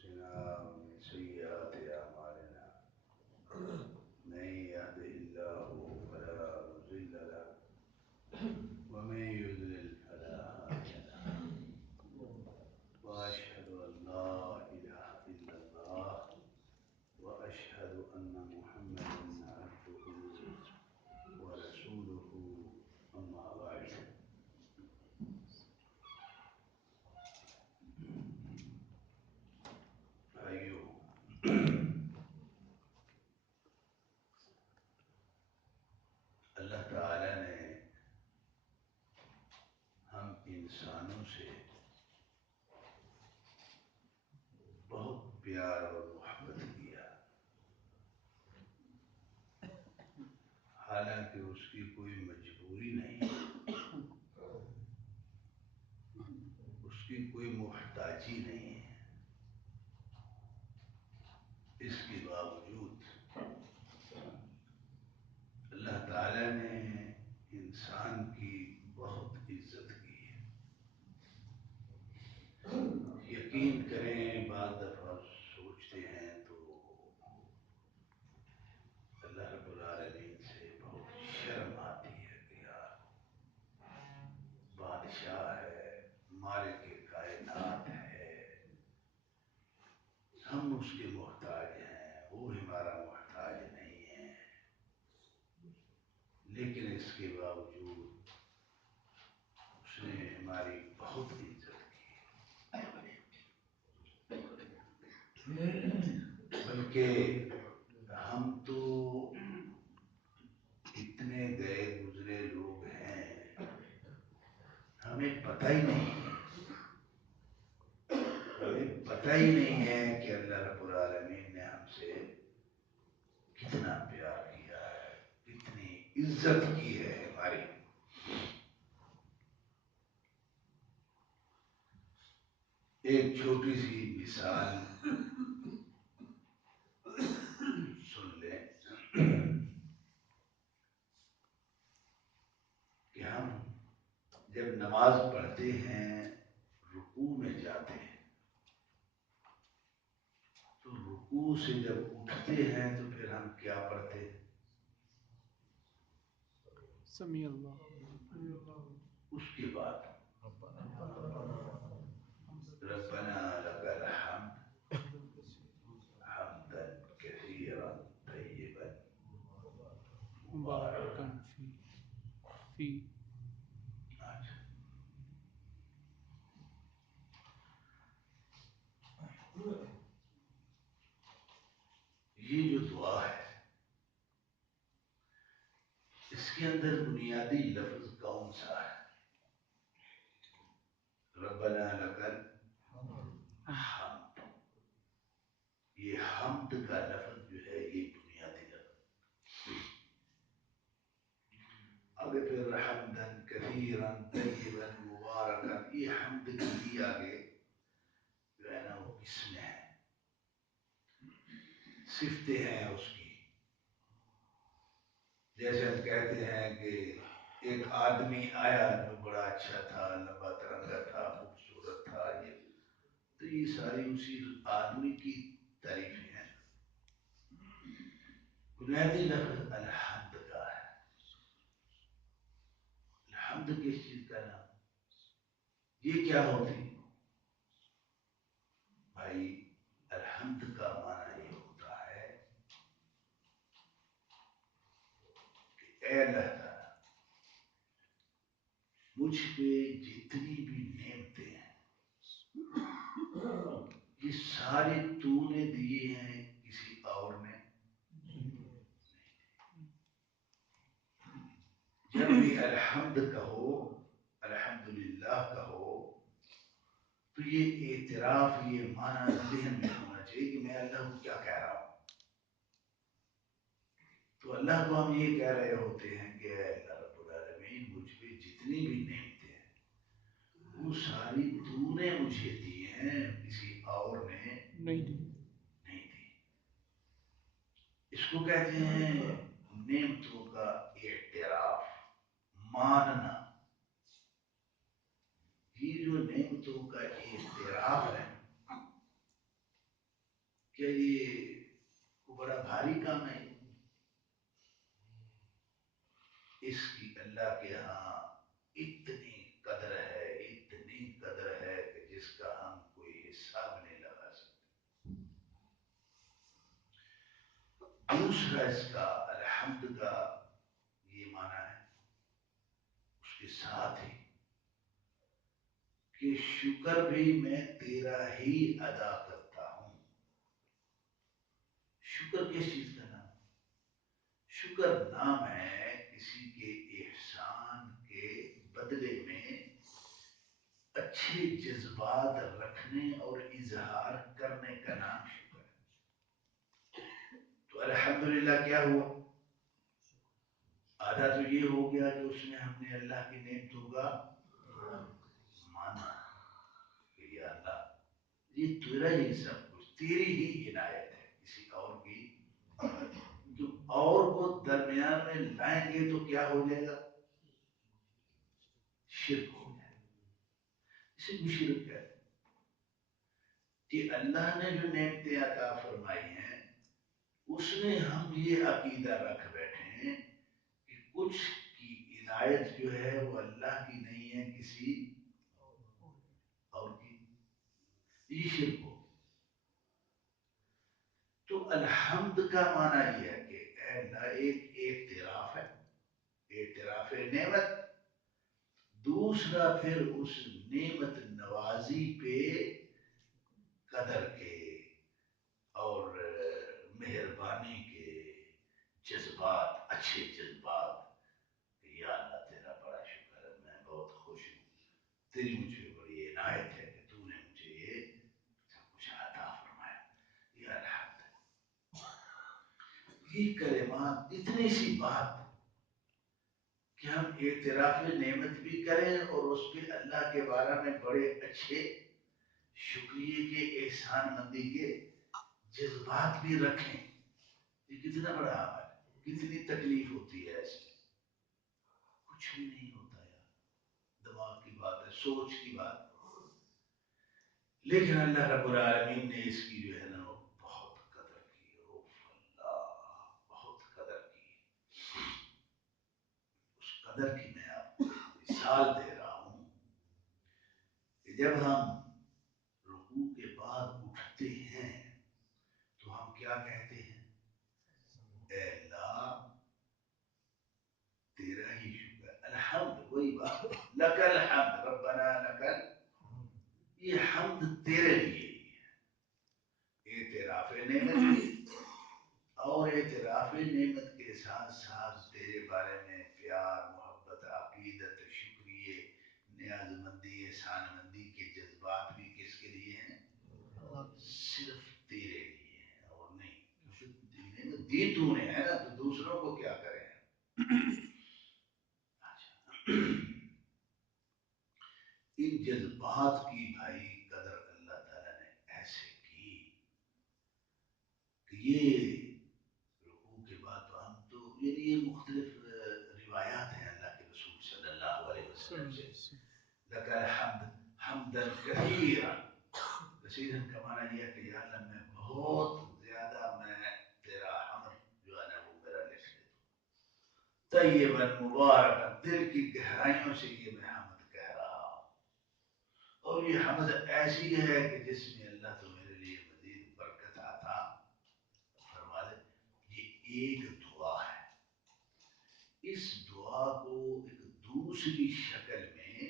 أنفسنا ومن سيئات أعمالنا من يهده الله فلا مضل له ومن يضلل فلا هادي له وأشهد أن لا إله إلا الله وأشهد أن محمدا عبده ورسوله أما بعد بھائیو، اللہ تعالی نے ہم انسانوں سے بہت پیار اور محبت کیا، حالانکہ اس کی کوئی مجبوری نہیں، اس کی کوئی محتاجی نہیں ہے۔ اس کے باوجود اللہ تعالی نے انسان کی بہت عزت کی ہے۔ یقین کریں، بعض دفعہ سوچتے ہیں تو اللہ رب العالمین سے بہت شرم آتی ہے کہ یار بادشاہ ہے، مالک کائنات ہے، ہم اس کے محتاج ہیں، وہ ہمارا محتاج نہیں ہے، لیکن اس کے باوجود اس نے ہماری بہت عزت کی، بلکہ ہم تو اتنے گئے گزرے لوگ ہیں، ہمیں پتہ ہی نہیں ہے، ہمیں پتہ ہی نہیں ہے کہ اللہ رب العالمین نے ہم سے کتنا پیار کیا ہے، کتنی عزت کی ہے ہماری۔ ایک چھوٹی سی مثال سن لیں کہ ہم جب نماز پڑھتے ہیں، رکوع میں جاتے ہیں، تو رکوع سے جب اٹھتے ہیں تو پھر ہم کیا پڑھتے ہیں؟ سمیع اللہ۔ اس کے بعد ربنا لك الحمد حمدا كثيرا طيبا مباركا مبارکن فی اچھا، یہ جو دعا ہے، اس کے اندر بنیادی لفظ کون سا ہے؟ ربنا لك الحمد، یہ حمد کا لفظ جو ہے یہ بنیادی لفظ، آگے پھر حمدا کثیرا طیبا مبارکا، یہ حمد کے لیے آگے جو ہے نا وہ قسمیں ہیں، صفتیں ہیں اس کی۔ جیسے ہم کہتے ہیں کہ ایک آدمی آیا جو بڑا اچھا تھا، لمبا ترنگا تھا، خوبصورت تھا، یہ تو یہ ساری اسی آدمی کی تعریفیں ہیں۔ بنیادی لفظ الحمد کا ہے۔ الحمد کس چیز کا نام؟ یہ کیا ہوتی بھائی؟ الحمد کا معنی یہ ہوتا ہے کہ اے اللہ تعالی، مجھ پہ جتنی بھی نعمتیں ہیں یہ سارے تو نے دیے ہیں، کسی اور نے جب بھی الحمد کہو، الحمدللہ کہو، تو یہ اعتراف، یہ معنی ذہن میں ہونا چاہیے کہ میں اللہ کو کیا کہہ رہا ہوں۔ تو اللہ کو ہم یہ کہہ رہے ہوتے ہیں کہ اے اللہ رب العالمین، مجھ پہ جتنی بھی نعمتیں ہیں وہ ساری تو نے مجھے دی ہیں، کسی اور نے نہیں دی۔ نہیں دی۔ اس کو کہتے ہیں نعمتوں کا اعتراف، ماننا۔ یہ جو نعمتوں کا اعتراف ہے جس کی اللہ کے ہاں اتنی قدر ہے کہ جس کا ہم کوئی حساب نہیں لگا سکتے. دوسرا اس کا الحمد کا یہ معنی ہے اس کے ساتھ ہی کہ شکر بھی میں تیرا ہی ادا کرتا ہوں. شکر کس چیز کا نام؟ شکر نام ہے کسی کے احسان کے بدلے میں اچھے جذبات رکھنے اور اظہار کرنے کا نام شکر ہے. تو الحمدللہ کیا ہوا؟ آدھا تو یہ ہو گیا کہ اس میں ہم نے اللہ کی نعمتوں کا مانا کہ یا اللہ یہ تیرا ہی سب کچھ، تیری ہی عنایت ہے، کسی اور کی. جو اور کو درمیان میں لائیں گے تو کیا ہو جائے گا؟ شرک ہو جائے گا. اسے بھی شرک ہے کہ اللہ نے جو نعمتیں عطا فرمائی ہیں اس میں ہم یہ عقیدہ رکھ بیٹھے ہیں کہ کچھ کی عنایت جو ہے وہ اللہ کی نہیں ہے، کسی اور کی. یہ شرک ہو. تو الحمد کا معنی یہ ہے کہ اے اللہ ایک اعتراف ہے، اعتراف نعمت. دوسرا پھر اس نعمت نوازی پہ قدر کے اور مہربانی کے جذبات، اچھے جذبات. یا اللہ تیرا بڑا شکر ہے، میں بہت خوش ہوں، تیری مجھ پہ بڑی عنایت ہے کہ تو نے مجھے یہ سب کچھ عطا فرمایا. یا الحمد. یہ کلمات اتنی سی بات کہ ہم اعتراف نعمت بھی کریں اور اس پہ اللہ کے بارے میں بڑے اچھے شکریہ کے، احسان مندی کے جذبات بھی رکھیں. یہ کتنا بڑا عمل ہے، کتنی تکلیف ہوتی ہے ایسے. کچھ بھی نہیں ہوتا یار، دماغ کی بات ہے، سوچ کی بات ہے. لیکن اللہ رب العالمین نے اس کی جو ہے نا وہ بہت قدر کی. اوف اللہ، بہت قدر کی. اس قدر کی میں آپ کو مثال دے رہا ہوں کہ جب ہم رکوع کے بعد اٹھتے ہیں تو ہم کیا کہتے ہیں؟ اے اللہ تیرا ہی شکر. الحمد وہی بات، لک الحمد ربنا لک. یہ حمد تیرے لیے ہی ہے، اعتراف نعمت بھی اور اعتراف نعمت کے ساتھ ساتھ تیرے بارے میں پیار، محبت، عقیدت، شکریہ، نیاز مندی، احسان مندی کے جذبات بھی کس کے لیے ہیں؟ صرف تیرے لیے ہیں اور نہیں. نعمت دی تو نے ہے نا، تو دوسروں کو کیا کریں. اچھا، ان جذبات کی بھائی قدر اللہ تعالیٰ نے ایسے کی کہ یہ رکوع کے بعد تو ہم تو یہ مختلف روایات ہیں اللہ کے رسول صلی اللہ علیہ وسلم سے. لک الحمد حمدا کثیرا. کثیرا کا معنی یہ ہے کہ یا اللہ میں بہت زیادہ میں تیرا حمد جو ہے نا وہ میرا لکھ لیتا ہوں. طیبا مبارکا، دل کی گہرائیوں سے یہ میں حمد کہہ رہا ہوں. اور یہ حمد ایسی ہے کہ جس میں اللہ تو میرے لیے مزید برکت عطا فرما دے. یہ ایک دعا ہے. اس دعا کو ایک دوسری شکل میں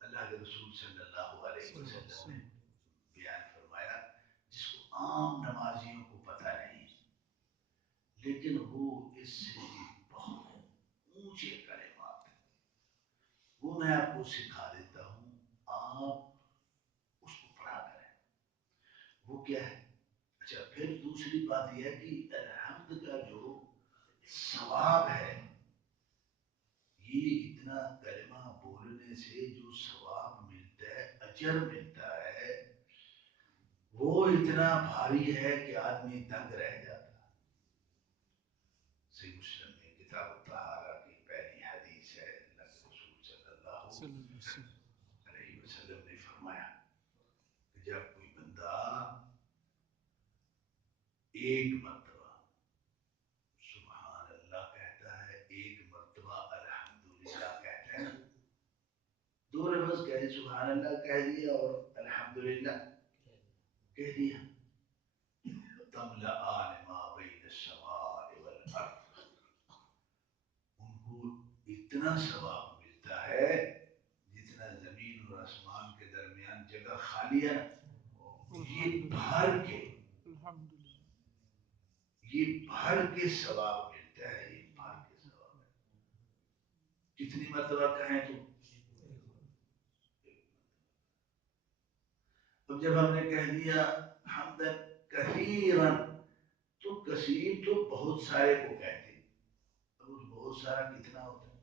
اللہ کے رسول صلی اللہ علیہ وسلم نے بیان فرمایا، جس کو عام نمازیوں کو پتہ نہیں، لیکن وہ اس سے بھی بہت اونچے کلمات ہیں. وہ میں آپ کو سکھا دیتا ہوں، آپ اس کو پڑھا کریں. وہ کیا ہے؟ اچھا، پھر دوسری بات یہ ہے کہ الحمد کا جو ثواب ہے، یہ اتنا کلمہ بولنے سے جو ثواب ملتا ہے، اجر ملتا ہے، وہ اتنا بھاری ہے کہ آدمی دنگ رہ جاتا ہے. صحیح مسلم میں کتاب الطہارہ کی پہلی حدیث ہے. اللہ کے رسول صلی اللہ علیہ وسلم نے فرمایا کہ جب کوئی بندہ ایک مرتبہ سبحان اللہ کہتا ہے، ایک مرتبہ دو لفظ کہہ سبحان اللہ کہہ دیا اور الحمدللہ کہہ دیا. تملأان ما بین السماء والارض، ان کو اتنا ثواب ملتا ہے جتنا زمین اور آسمان کے درمیان جگہ خالی ہے نا، یہ بھر کے، الحمدللہ یہ بھر کے ثواب ملتا ہے، یہ بھر کے ثواب ہے. کتنی مرتبہ کہیں تو اب جب ہم نے کہہ دیا حمدن کثیرن، تو کثیر تو بہت سارے کو کہتے ہیں. اب اس بہت سارا کتنا ہوتا ہے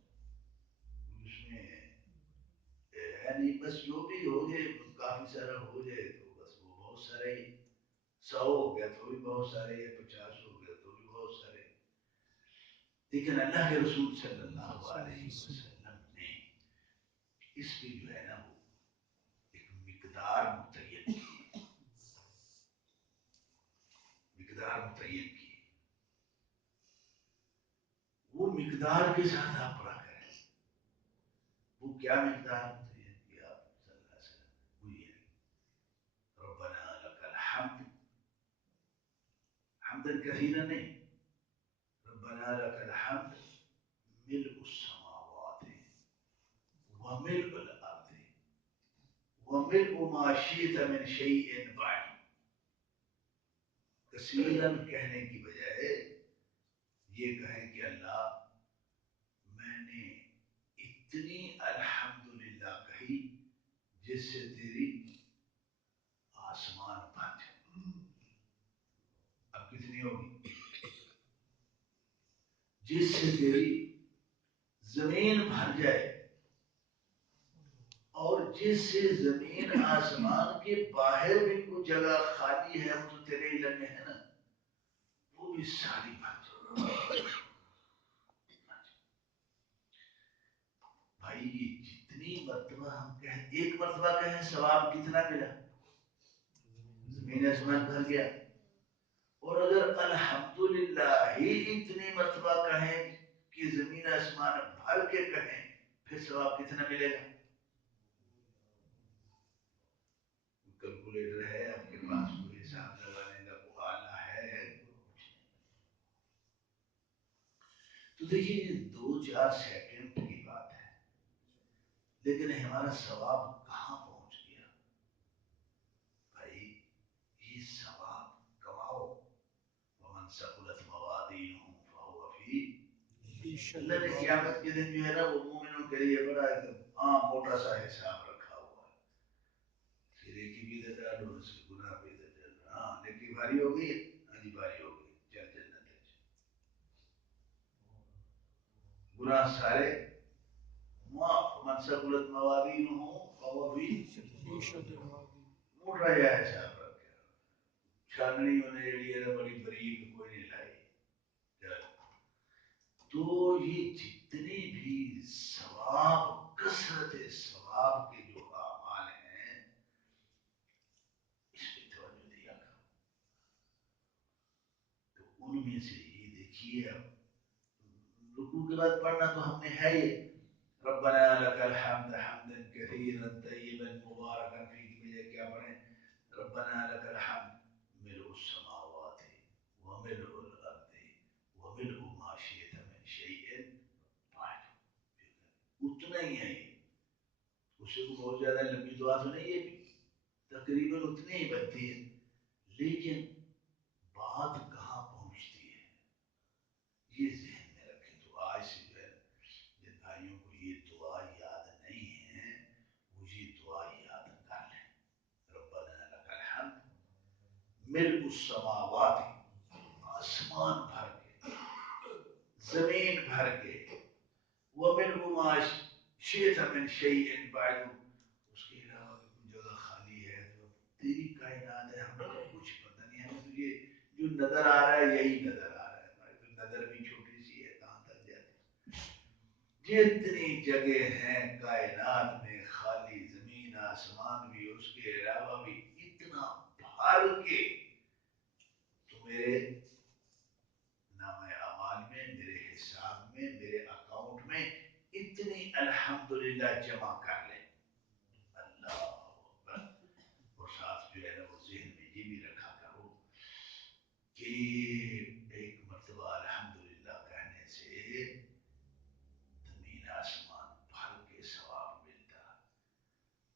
اس میں ہے نہیں، بس جو بھی ہو جائے کافی سارا ہو جائے تو بس وہ بہت سارے ہی. 100 ہو گیا تو بھی بہت سارے، یا 50 ہو گیا تو بھی بہت سارے. لیکن اللہ کے رسول صلی اللہ علیہ وسلم نے اس کی جو ہے نا وہ ایک مقدار متعین کی، مقدار متعین کی. وہ مقدار کے ساتھ آپ پڑھا کریں. وہ کیا مقدار متعین کی آپ صلی اللہ علیہ وسلم؟ وہ یہ ربنا لك الحمد حمدا كثيرا نہیں، ربنا لك الحمد ملء السماوات وملء الارض وملء ما شئت من شيء بعد. کثیرا کہنے کی بجائے یہ کہیں کہ اللہ میں نے اتنی الحمدللہ کہی جس سے تیری آسمان بھر جائے. اب کتنی ہوگی؟ جس سے تیری زمین بھر جائے، اور جس سے زمین آسمان کے باہر بھی کوئی جگہ خالی ہے، وہ تو تیرے علم میں ہے نا، وہ بھی ساری بھر جائے. بھائی یہ جتنی مرتبہ ہم کہیں، ایک مرتبہ کہیں ثواب کتنا ملا؟ زمین آسمان بھر گیا. اور اگر الحمدللہ ہی اتنی مرتبہ کہیں کہ زمین آسمان بھر کے کہیں، پھر ثواب کتنا ملے گا؟ کیلکولیٹر ہے آپ کے پاس؟ کوئی حساب لگانے کا کوئی آلہ ہے؟ تو دیکھیے یہ 2-4 سیکنڈ کی بات ہے، لیکن ہمارا ثواب کہاں پہنچ گیا؟ بھائی یہ ثواب کماؤ. ومن ثقلت موازینہ فہو فی، اللہ نے قیامت کے دن جو ہے نا وہ مومنوں کے لیے بڑا ایک عام موٹا سا حساب رکھا ہوا ہے. سرے کی بھی ادھر ڈالو، اس کے گناہ بھی ادھر ڈالو. ہاں نیکی بھاری ہو گئی، ہاں جی بھاری ہو گئی، چل جنت ہے. گناہ سارے معاف. من ثقلت موازینہ فہو فی موٹا یا حساب رکھ کے چھاننی ہونے جڑی بڑی بریک کوئی نہیں لائی. تو یہ جتنے بھی ثواب، کثرت ثواب کے جو اعمال ہیں، اس پہ توجہ دیا کرو. تو ان میں سے یہ دیکھیے، اب رکوع کے بعد پڑھنا تو ہم نے ہے یہ ربنا لك الحمد حمدا كثيرا طيبا مباركا فيه کی بجائے کیا پڑھیں؟ ربنا لك الحمد ملء السماوات وملء الارض وملء ما شئت من شيء بعد. اتنا ہی ہے یہ، اس سے بہت زیادہ لمبی دعا تو نہیں ہے، بھی تقریباً اتنی ہی بنتی ہے. لیکن بات کہاں پہنچتی ہے یہ ذہن میں رکھیں. تو آج سے جو ہے جن بھائیوں کو یہ دعا یاد نہیں ہے وہ یہ دعا یاد کر لیں. ربنا لك الحمد ملء السماوات، آسمان بھر کے، زمین بھر کے، وملء ما شئت من شيء بعد، اس کے علاوہ بھی کوئی جگہ خالی ہے تو تیری کائنات ہے، ہمیں تو کچھ پتہ نہیں. ہمیں تو یہ جو نظر آ رہا ہے یہی نظر آ رہا ہے. ہماری تو نظر بھی چھوٹی سی ہے، کہاں تک جاتی. جتنی جگہ ہیں کائنات میں خالی، زمین آسمان بھی، اس کے علاوہ بھی اتنا بھر کے تو میرے نام اعمال میں، میرے حساب میں، میرے اکاؤنٹ میں اتنی الحمدللہ جمع کر لیں. ایک مرتبہ الحمدللہ کہنے سے زمین آسمان بھر کے ثواب ملتا،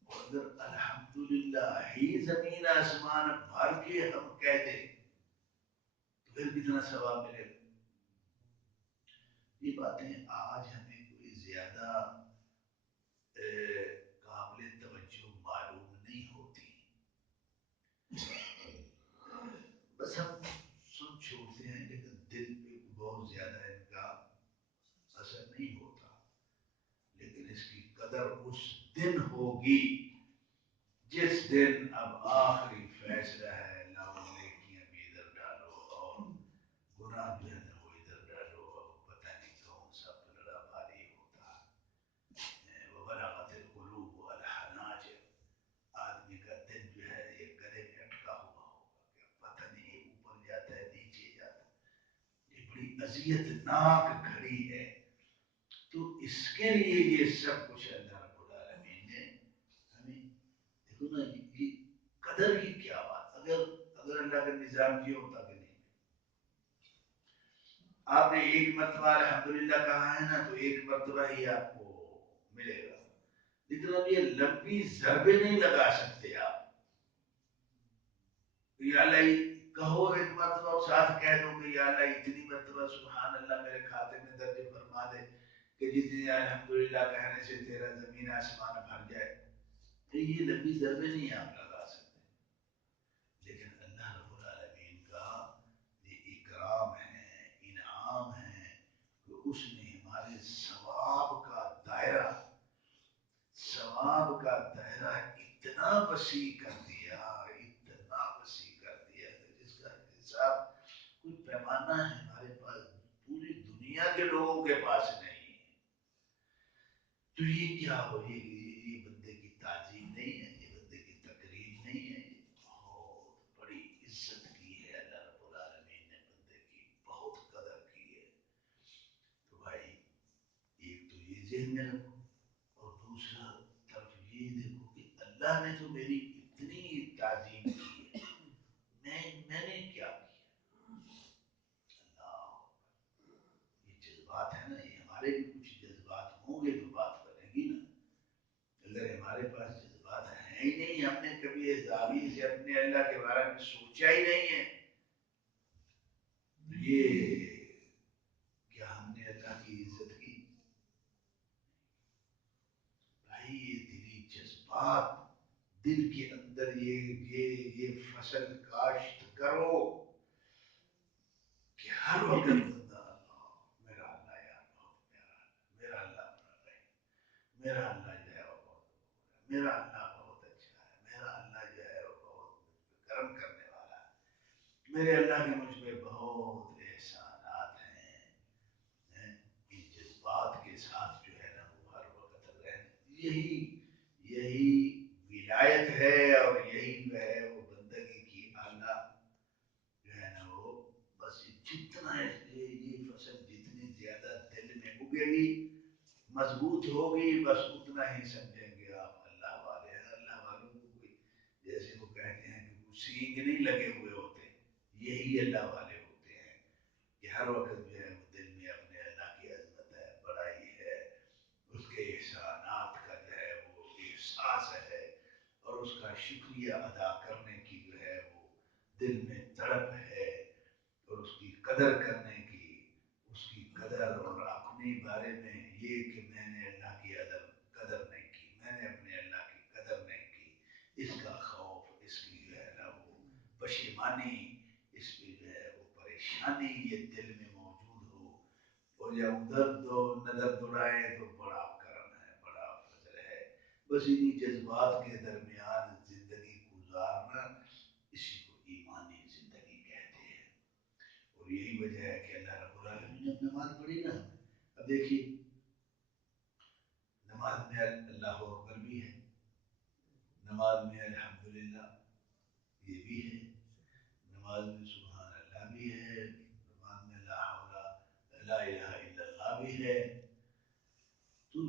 اور اگر الحمدللہ ہی زمین آسمان بھر کے ہم کہہ دیں تو پھر کتنا ثواب ملے گا؟ یہ باتیں آج ہمیں کوئی زیادہ قابل توجہ معلوم نہیں ہوتی، بس ہم سن چھوڑتے ہیں، لیکن دل پہ بہت زیادہ ان کا اثر نہیں ہوتا. لیکن اس کی قدر اس دن ہوگی جس دن اب آخری فیصلہ ہے، لاؤ نیکیاں بھی ادھر ڈالو اور گناہ جو ہے نا وہ ادھر ڈالو. اب پتہ نہیں کون سا پلڑا بھاری ہوتا ہے. وبلغت القلوب الحناجر، آدمی کا دل جو ہے یہ گلے میں اٹکا ہوا ہوگا کہ پتہ نہیں یہ اوپر جاتا ہے نیچے جاتا ہے. یہ بڑی اذیت ناک گھڑی ہے. تو اس کے لیے یہ سب کچھ اللہ رب العالمین نے ہمیں، دیکھو نا یہ قدر کی کیا بات. اگر اللہ کا نظام یہ ہوتا کہ نہیں، آپ نے ایک مرتبہ الحمدللہ کہا ہے نا تو ایک مرتبہ ہی آپ کو ملے گا، لیکن اب یہ لمبی ضربیں نہیں لگا سکتے آپ. یا اللہ کہو ایک مرتبہ ساتھ کہہ دو کہ یا اللہ اتنی مرتبہ سبحان اللہ میرے کھاتے میں درج فرما دے کہ جتنی الحمدللہ کہنے سے تیرا زمین آسمان بھر جائے. تو یہ لمبی ضربیں نہیں آپ لگا سکتے. لیکن اللہ رب العالمین کا یہ اکرام ہے، انعام ہے کہ اس نے ہمارے ثواب کا دائرہ اتنا وسیع کر دیا، اتنا وسیع کر دیا کہ جس کا حساب کوئی پیمانہ ہے ہمارے پاس پوری دنیا کے لوگوں کے پاس نہیں ہے. تو یہ کیا ہو، یہ بندے کی تعظیم نہیں ہے، یہ بندے کی تقریب نہیں ہے. یہ بہت بڑی عزت کی ہے اللہ رب العالمین نے بندے کی، بہت قدر کی ہے. تو بھائی ایک تو یہ ذہن میں رکھو، اور دوسرا طرف یہ دیکھو کہ اللہ نے تو میری اتنی تعظیم کی ہے، میں نے کیا کیا. اللہ، یہ جذبات ہے نا، یہ ہمارے بھی کچھ جذبات ہوں گے تو بات بنے گی نا. اگر ہمارے پاس جذبات ہیں ہی نہیں، ہم نے کبھی اس زاویے سے اپنے اللہ کے بارے میں سوچا ہی نہیں ہے، تو یہ کیا ہم نے اللہ کی عزت کی؟ بھائی یہ دلی جذبات دل کے اندر یہ فصل کاشت کرو کہ ہر وقت بندہ اللہ، میرا اللہ یار بہت پیارا اللہ، میرا اللہ بڑا رحیم، میرا اللہ جو ہے وہ بہت غفور ہے، میرا اللہ بہت اچھا ہے، میرا اللہ جو ہے وہ بہت مجھ پہ کرم کرنے والا ہے، میرے اللہ کے مجھ پہ بہت احسانات ہیں. ان جذبات کے ساتھ جو ہے نا وہ ہر وقت رہنے، یہی ولایت ہے، اور یہی جو ہے وہ بندگی کی اعلیٰ جو ہے نا وہ، بس جتنا یہ فصل جتنی زیادہ دل میں اگے گی مضبوط ہوگی، بس اتنا ہی سمجھیں گے آپ اللہ والے ہیں. اللہ والوں کو کوئی، جیسے وہ کہتے ہیں کہ کوئی سینگ نہیں لگے ہوئے ہوتے، یہی اللہ والے ہوتے ہیں کہ ہر وقت جو ہے وہ دل میں اپنے اللہ کی عظمت ہے، بڑائی ہے، اس کے احسانات کا جو ہے وہ احساس ہے، اور اس کا شکریہ ادا کرنے کی جو ہے وہ دل میں تڑپ ہے، اور اس کی قدر کرنے کی، اس کی قدر، اور اپنے بارے میں یہ کہ میں نے اللہ کی قدر نہیں کی، میں نے اپنے اللہ کی قدر نہیں کی، اس کا خوف، اس کی جو ہے نا وہ پشیمانی، اس پہ جو ہے وہ پریشانی یہ دل میں موجود ہو. اور جب ادھر دو نظر دوڑائے تو بڑا کرم ہے، بڑا فضل ہے. بس انہی جذبات کے درمیان زندگی گزارنا، اسی کو ایمانی زندگی کہتے ہیں. اور یہی وجہ ہے کہ اللہ رب العالمین نے نماز پڑھی نا ہمیں. اب دیکھیے نماز میں اللہ اکبر بھی ہے، نماز میں الحمدللہ یہ بھی ہے، نماز میں سبحان اللہ بھی ہے، نماز میں لا حول لا الہ الا اللہ بھی ہے. تو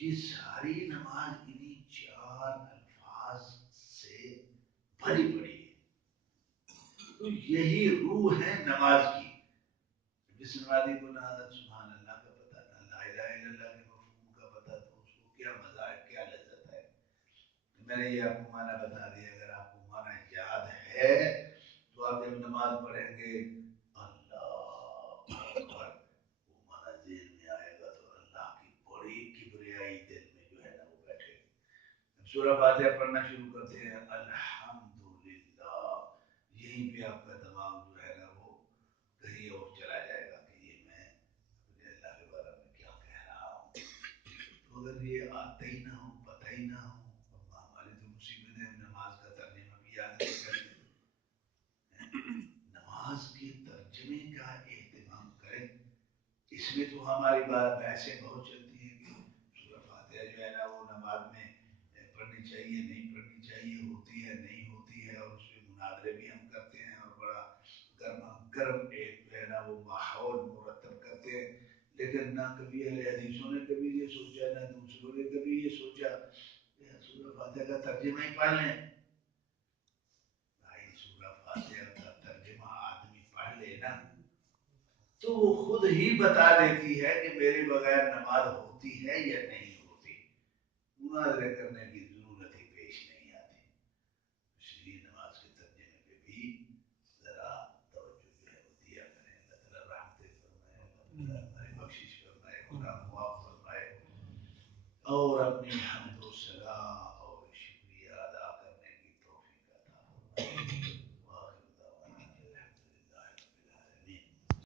یہ ساری نماز انہی چار الفاظ سے بھری پڑی ہے. تو یہی روح ہے نماز کی. جس نمازی کو نہ سبحان اللہ کا پتہ نہ لا الہ الا اللہ کے مفہوم کا پتہ تو اس کو کیا مزہ ہے کیا لذت ہے. میں نے یہ آپ کو معنی بتا دیا. اگر آپ کو معنی یاد ہے تو آپ جب نماز پڑھیں گے اللہ اکبر وہ معنی ذہن میں آئے گا تو اللہ کی بڑی کبریائی دل میں جو ہے نا وہ بیٹھے گی. سورہ فاتحہ پڑھنا شروع کرتے ہیں الحمدللہ یہیں پہ آپ کا دماغ جو ہے نا وہ کہیں اور چلا جائے گا کہ یہ میں اپنے اللہ کے بارے میں کیا کہہ رہا ہوں. تو اگر یہ آتا ہی نہ ہو پتہ ہی نہ ہو ہماری تو مصیبت ہے. نماز کا ترجمہ بھی یاد نہیں کرتے. نماز کے ترجمے کا اہتمام کریں. اس میں تو ہماری بات بحثیں بہت چلتی ہیں کہ سورہ فاتحہ جو ہے نا وہ نماز میں پڑھنی چاہیے نہیں پڑھنی چاہیے ہوتی ہے نہیں ہوتی ہے. اور اس میں مناظرے بھی ہم کرتے ہیں اور بڑا گرما گرم ایک جو ہے نا وہ ماحول مرتب کرتے ہیں. لیکن نہ کبھی اہل حدیثوں نے کبھی یہ سوچا نہ دوسروں نے کبھی یہ سوچا کہ سورہ فاتحہ کا ترجمہ ہی پڑھ لیں. بھائی سورہ فاتحہ کا ترجمہ آدمی پڑھ لے نا تو وہ خود ہی بتا دیتی ہے کہ میرے بغیر نماز ہوتی ہے یا نہیں ہوتی. مناظرے کرنے کی ضرورت ہی پیش نہیں آتی. اس لیے نماز کے ترجمے پہ بھی ذرا توجہ جو ہے وہ دیا کریں. اللہ تعالیٰ رحمت فرمائے. اللہ تعالیٰ ہماری بخشش فرمائے گناہ معاف فرمائے اور اپنی